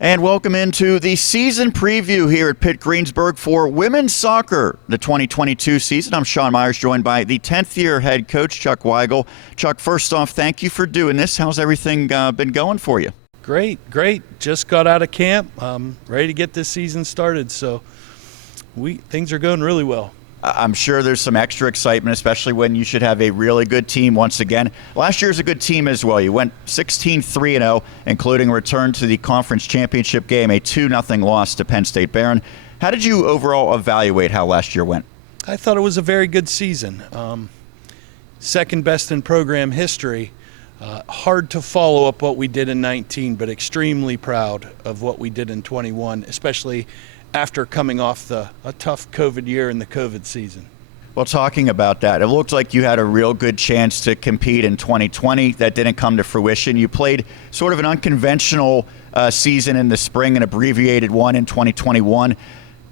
And welcome into the season preview here at Pitt-Greensburg for women's soccer, the 2022 season. I'm Sean Myers, joined by the 10th-year head coach, Chuck Wigle. Chuck, first off, thank you for doing this. How's everything been going for you? Great. Just got out of camp. Ready to get this season started, so things are going really well. I'm sure there's some extra excitement, especially when you should have a really good team once again. Last year's a good team as well. You went 16-3-0, including a return to the conference championship game, a 2-0 loss to Penn State Barron. How did you overall evaluate how last year went? I thought it was a very good season. Second best in program history. Hard to follow up what we did in 19, but extremely proud of what we did in 21, especially after coming off a tough COVID year and the COVID season. Well, talking about that, it looked like you had a real good chance to compete in 2020. That didn't come to fruition. You played sort of an unconventional season in the spring, an abbreviated one in 2021.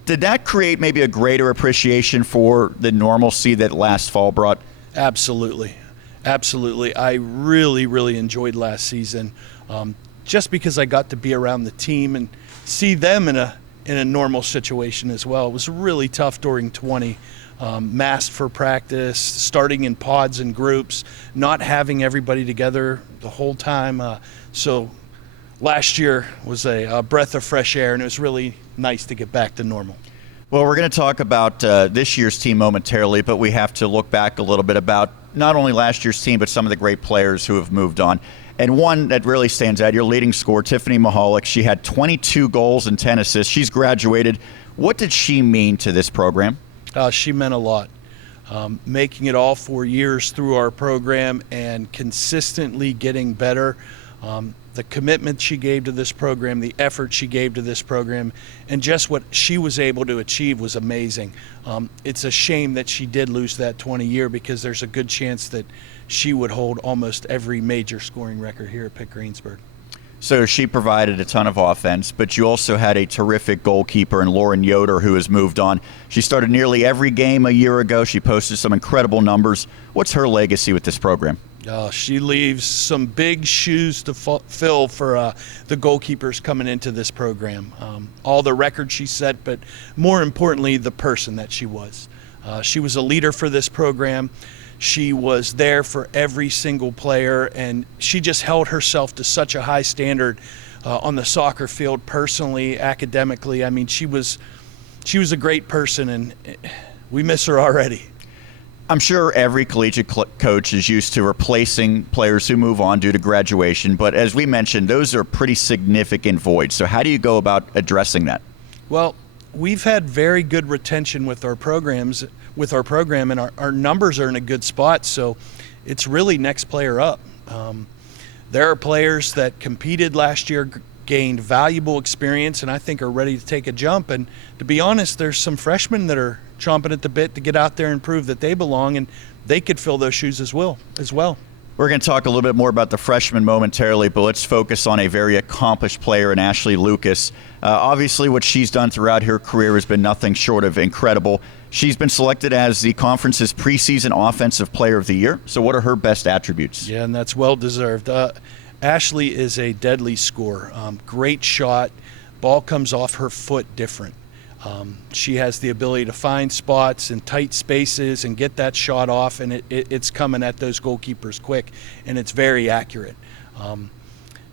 Did that create maybe a greater appreciation for the normalcy that last fall brought? Absolutely. I really enjoyed last season, just because I got to be around the team and see them in a normal situation as well. It was really tough during 20, masked for practice, starting in pods and groups, not having everybody together the whole time. So last year was a breath of fresh air, and it was really nice to get back to normal. Well, we're going to talk about this year's team momentarily, but we have to look back a little bit about not only last year's team, but some of the great players who have moved on. And one that really stands out, your leading scorer, Tiffany Maholic. She had 22 goals and 10 assists. She's graduated. What did she mean to this program? She meant a lot. Making it all 4 years through our program and consistently getting better. The commitment she gave to this program, the effort she gave to this program, and just what she was able to achieve was amazing. It's a shame that she did lose that 20 year, because there's a good chance that she would hold almost every major scoring record here at Pitt-Greensburg. So she provided a ton of offense, but you also had a terrific goalkeeper in Lauren Yoder, who has moved on. She started nearly every game a year ago. She posted some incredible numbers. What's her legacy with this program? She leaves some big shoes to fill for the goalkeepers coming into this program. All the records she set, but more importantly, the person that she was. She was a leader for this program. She was there for every single player, and she just held herself to such a high standard on the soccer field, personally, academically. I mean, she was a great person, and we miss her already. I'm sure every collegiate coach is used to replacing players who move on due to graduation, but as we mentioned, those are pretty significant voids. So how do you go about addressing that? Well, we've had very good retention with our program, and our numbers are in a good spot, so it's really next player up. There are players that competed last year, gained valuable experience, and I think are ready to take a jump. And to be honest, there's some freshmen that are chomping at the bit to get out there and prove that they belong, and they could fill those shoes as well. We're going to talk a little bit more about the freshmen momentarily, but let's focus on a very accomplished player in Ashley Lucas. Obviously, what she's done throughout her career has been nothing short of incredible. She's been selected as the conference's preseason Offensive Player of the Year. So what are her best attributes? Yeah, and that's well-deserved. Ashley is a deadly scorer. Great shot. Ball comes off her foot different. She has the ability to find spots in tight spaces and get that shot off, and it's coming at those goalkeepers quick, and it's very accurate.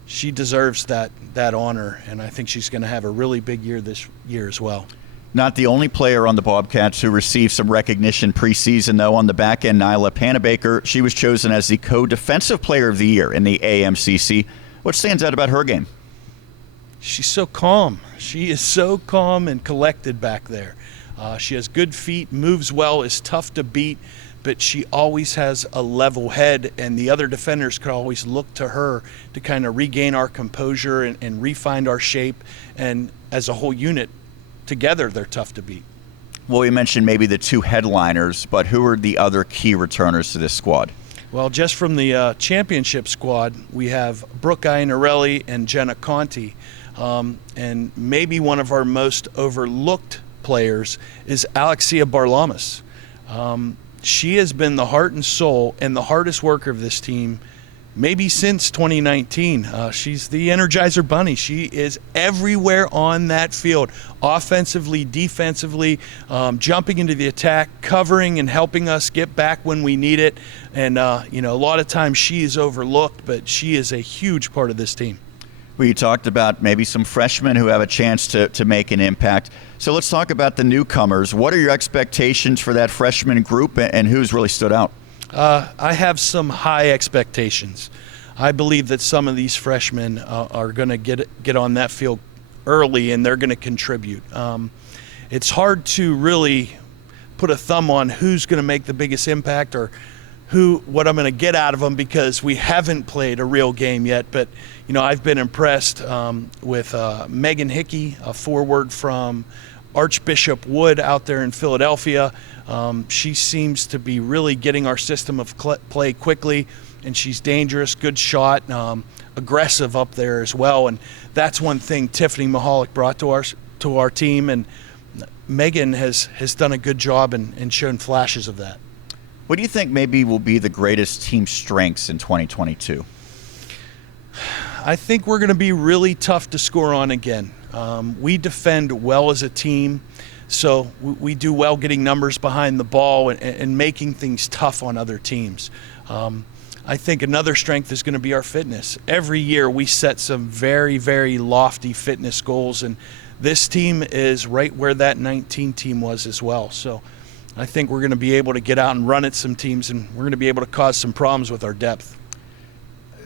She deserves that honor, and I think she's going to have a really big year this year as well. Not the only player on the Bobcats who received some recognition preseason, though. On the back end, Nyla Panabaker, she was chosen as the co-defensive player of the year in the AMCC. What stands out about her game? She's so calm. She is so calm and collected back there. She has good feet, moves well, is tough to beat, but she always has a level head, and the other defenders could always look to her to kind of regain our composure and refine our shape. And as a whole unit, together, they're tough to beat. Well, we mentioned maybe the two headliners, but who are the other key returners to this squad? Well, just from the championship squad, we have Brooke Iannarelli and Jenna Conti. And maybe one of our most overlooked players is Alexia Barlamus. She has been the heart and soul and the hardest worker of this team maybe since 2019. She's the Energizer Bunny. She is everywhere on that field, offensively, defensively, jumping into the attack, covering and helping us get back when we need it. And, a lot of times she is overlooked, but she is a huge part of this team. Well, you talked about maybe some freshmen who have a chance to make an impact. So let's talk about the newcomers. What are your expectations for that freshman group, and who's really stood out? I have some high expectations. I believe that some of these freshmen are going to get on that field early, and they're going to contribute. It's hard to really put a thumb on who's going to make the biggest impact or what I'm going to get out of them, because we haven't played a real game yet. But I've been impressed with Megan Hickey, a forward from Archbishop Wood out there in Philadelphia. She seems to be really getting our system of play quickly, and she's dangerous, good shot, aggressive up there as well. And that's one thing Tiffany Maholic brought to our team, and Megan has done a good job and shown flashes of that. What do you think maybe will be the greatest team strengths in 2022? I think we're going to be really tough to score on again. We defend well as a team, so we do well getting numbers behind the ball and making things tough on other teams. I think another strength is going to be our fitness. Every year we set some very, very lofty fitness goals, and this team is right where that 19 team was as well. So I think we're going to be able to get out and run at some teams, and we're going to be able to cause some problems with our depth.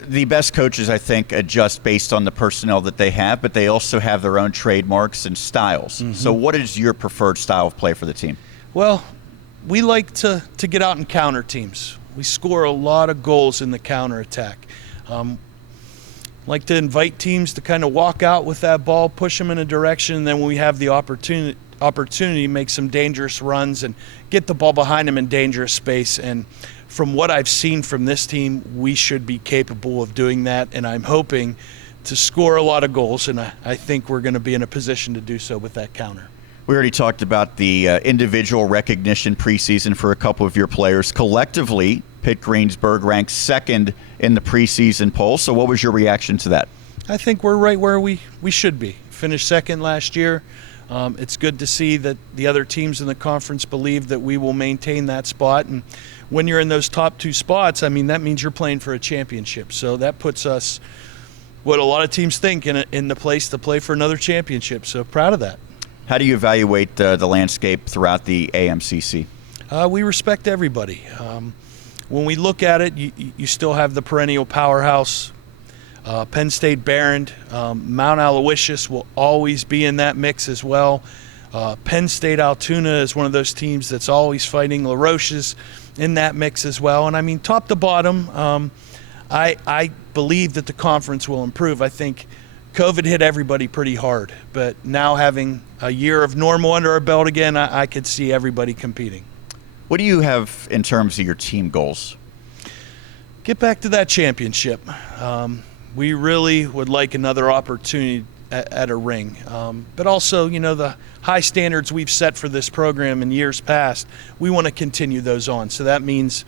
The best coaches, I think, adjust based on the personnel that they have, but they also have their own trademarks and styles. Mm-hmm. So what is your preferred style of play for the team? Well, we like to get out and counter teams. We score a lot of goals in the counterattack. Like to invite teams to kind of walk out with that ball, push them in a direction, and then when we have the opportunity to make some dangerous runs and get the ball behind them in dangerous space. And from what I've seen from this team, we should be capable of doing that, and I'm hoping to score a lot of goals, and I think we're going to be in a position to do so with that counter. We already talked about the individual recognition preseason for a couple of your players. Collectively, Pitt-Greensburg ranked second in the preseason poll, so what was your reaction to that? I think we're right where we should be. Finished second last year. It's good to see that the other teams in the conference believe that we will maintain that spot. And when you're in those top two spots, that means you're playing for a championship. So that puts us, what a lot of teams think, in the place to play for another championship. So proud of that. How do you evaluate the landscape throughout the AMCC? We respect everybody. When we look at it, you still have the perennial powerhouse, Penn State Barron. Mount Aloysius will always be in that mix as well. Penn State Altoona is one of those teams that's always fighting. La Roche is in that mix as well. And top to bottom, I believe that the conference will improve. I think COVID hit everybody pretty hard, but now having a year of normal under our belt again, I could see everybody competing. What do you have in terms of your team goals? Get back to that championship. We really would like another opportunity at a ring. But also, the high standards we've set for this program in years past, we want to continue those on. So that means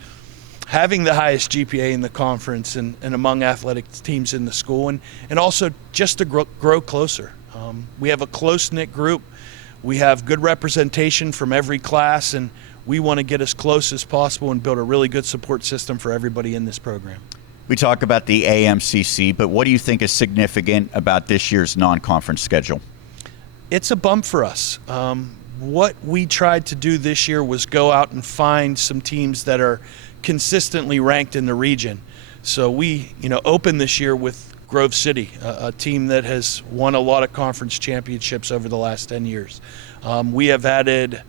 having the highest GPA in the conference and among athletic teams in the school, and also just to grow closer. We have a close-knit group. We have good representation from every class, and we want to get as close as possible and build a really good support system for everybody in this program. We talk about the AMCC, but what do you think is significant about this year's non-conference schedule? It's a bump for us. What we tried to do this year was go out and find some teams that are consistently ranked in the region. So we, opened this year with Grove City, a team that has won a lot of conference championships over the last 10 years. We have added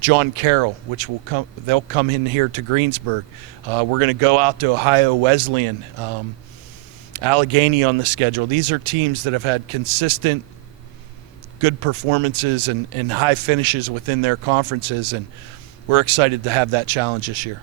John Carroll, which they'll come in here to Greensburg. We're going to go out to Ohio Wesleyan, Allegheny on the schedule. These are teams that have had consistent good performances and high finishes within their conferences, and we're excited to have that challenge this year.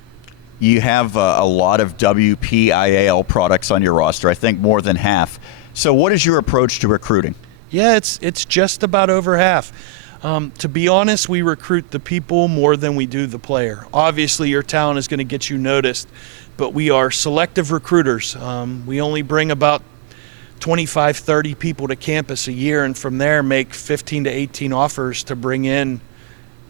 You have a lot of WPIAL products on your roster, I think more than half. So what is your approach to recruiting? Yeah, it's just about over half. To be honest, we recruit the people more than we do the player. Obviously, your talent is going to get you noticed, but we are selective recruiters. We only bring about 25, 30 people to campus a year, and from there make 15 to 18 offers to bring in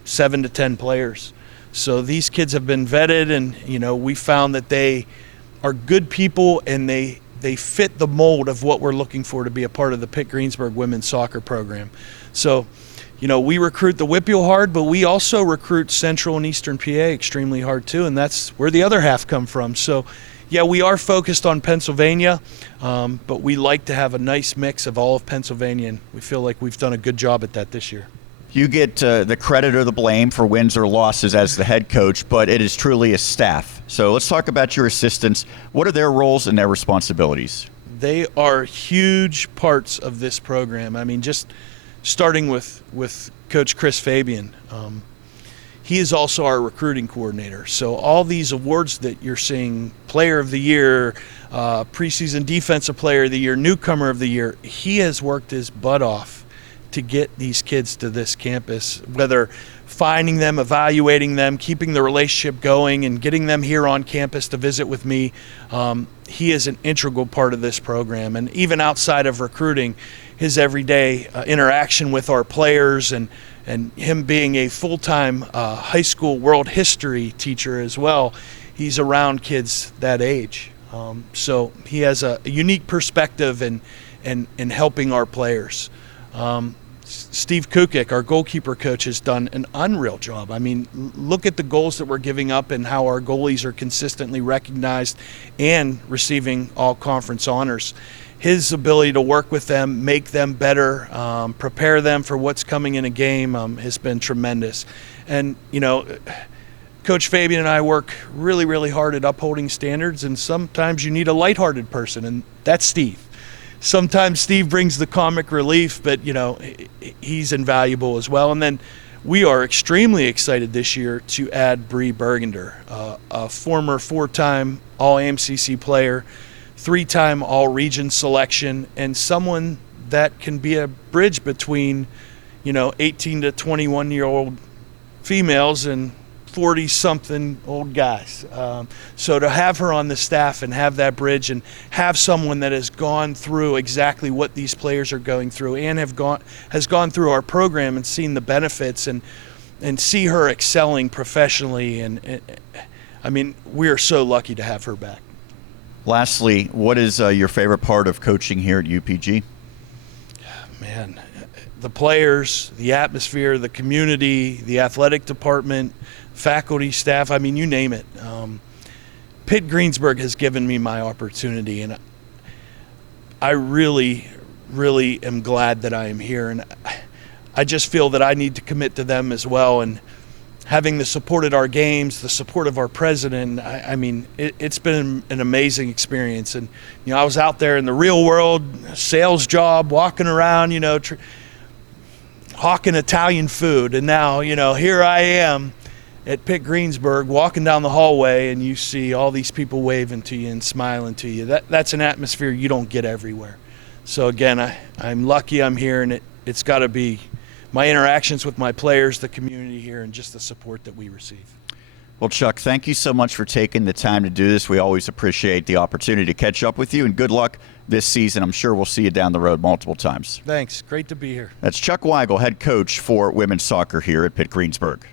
7 to 10 players. So these kids have been vetted, and we found that they are good people, and they fit the mold of what we're looking for to be a part of the Pitt-Greensburg women's soccer program. So, we recruit the Whipple hard, but we also recruit Central and Eastern PA extremely hard too, and that's where the other half come from. So, yeah, we are focused on Pennsylvania, but we like to have a nice mix of all of Pennsylvania, and we feel like we've done a good job at that this year. You get the credit or the blame for wins or losses as the head coach, but it is truly a staff. So let's talk about your assistants. What are their roles and their responsibilities? They are huge parts of this program. I mean, just starting with Coach Chris Fabian. He is also our recruiting coordinator. So all these awards that you're seeing, Player of the Year, preseason Defensive Player of the Year, Newcomer of the Year, he has worked his butt off to get these kids to this campus, whether finding them, evaluating them, keeping the relationship going, and getting them here on campus to visit with me. He is an integral part of this program. And even outside of recruiting, his everyday interaction with our players and him being a full-time high school world history teacher as well, he's around kids that age. So he has a unique perspective in helping our players. Steve Kukic, our goalkeeper coach, has done an unreal job. I mean, look at the goals that we're giving up and how our goalies are consistently recognized and receiving all conference honors. His ability to work with them, make them better, prepare them for what's coming in a game has been tremendous. And, Coach Fabian and I work really, really hard at upholding standards, and sometimes you need a lighthearted person, and that's Steve. Sometimes Steve brings the comic relief, but, he's invaluable as well. And then we are extremely excited this year to add Brie Burginder, a former 4-time All-AMCC player, 3-time All-Region selection, and someone that can be a bridge between, 18 to 21-year-old females and 40-something old guys. So to have her on the staff and have that bridge and have someone that has gone through exactly what these players are going through and has gone through our program and seen the benefits and see her excelling professionally. And I mean, we are so lucky to have her back. Lastly, what is your favorite part of coaching here at UPG? Man, the players, the atmosphere, the community, the athletic department, faculty, staff, I mean, you name it. Pitt-Greensburg has given me my opportunity, and I really, really am glad that I am here. And I just feel that I need to commit to them as well. And having the support at our games, the support of our president, I mean, it's been an amazing experience. And, I was out there in the real world, sales job, walking around, hawking Italian food. And now, here I am at Pitt-Greensburg, walking down the hallway, and you see all these people waving to you and smiling to you. That's an atmosphere you don't get everywhere. So again, I'm lucky I'm here, and it's got to be my interactions with my players, the community here, and just the support that we receive. Well, Chuck, thank you so much for taking the time to do this. We always appreciate the opportunity to catch up with you, and good luck this season. I'm sure we'll see you down the road multiple times. Thanks. Great to be here. That's Chuck Wigle, head coach for women's soccer here at Pitt-Greensburg.